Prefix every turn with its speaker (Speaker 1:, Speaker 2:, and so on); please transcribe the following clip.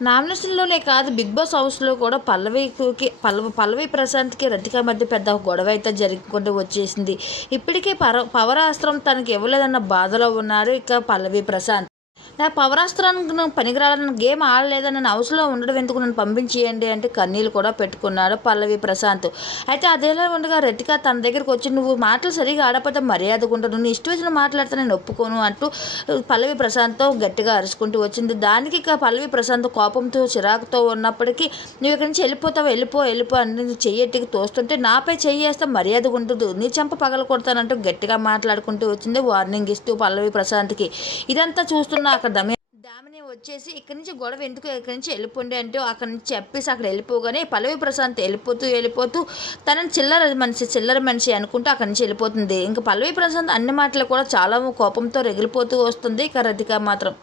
Speaker 1: నామినేషన్లోనే కాదు big boss హౌస్లో కూడా పల్లవికి పల్లవి పల్లవి ప్రశాంత్కి రతిక మధ్య పెద్ద గొడవ అయితే జరుగుకుంటూ వచ్చేసింది. ఇప్పటికే పర పవరాస్త్రం తనకి ఇవ్వలేదన్న బాధలో ఉన్నారు ఇక పల్లవి ప్రశాంత్. నా పవరాస్త్రానికి పనికిరాలని గేమ్ ఆడలేదని అవసరం హౌస్లో ఉండడం ఎందుకు? నన్ను పంపించేయండి అంటే కన్నీళ్ళు కూడా పెట్టుకున్నాడు పల్లవి ప్రశాంత్. అయితే అదేలా ఉండగా రెట్టిక తన దగ్గరికి వచ్చి నువ్వు మాటలు సరిగా ఆడకపోతే మర్యాదగా ఉండదు నువ్వు ఇష్టం వచ్చిన మాట్లాడితే నేను ఒప్పుకోను అంటూ పల్లవి ప్రశాంత్తో గట్టిగా అరుచుకుంటూ వచ్చింది. దానికి ఇక పల్లవి ప్రశాంత్ కోపంతో చిరాకుతో ఉన్నప్పటికీ నువ్వు ఇక్కడి నుంచి వెళ్ళిపోతావు? వెళ్ళిపో వెళ్ళిపో అని చెయ్యటికి తోస్తుంటే నాపై చెయ్యేస్తే మర్యాదగా ఉండదు నీ చెంప పగల కొడతానంటూ గట్టిగా మాట్లాడుకుంటూ వచ్చింది వార్నింగ్ ఇస్తూ పల్లవి ప్రశాంత్కి. ఇదంతా చూస్తున్నా అక్కడ దమే దామిని వచ్చేసి ఇక్కడి నుంచి గొడవ ఎందుకు ఇక్కడి నుంచి వెళ్ళిపోండి అంటే అక్కడి నుంచి చెప్పేసి అక్కడ వెళ్ళిపోగానే పల్లవి ప్రశాంత్ వెళ్ళిపోతూ వెళ్ళిపోతూ తనని చిల్లర మనిషి చిల్లర మనిషి అనుకుంటూ అక్కడి నుంచి వెళ్ళిపోతుంది. ఇంకా పల్లవి ప్రశాంత్ అన్ని మాటలు కూడా చాలా కోపంతో రగిలిపోతూ వస్తుంది. ఇక రతిక మాత్రం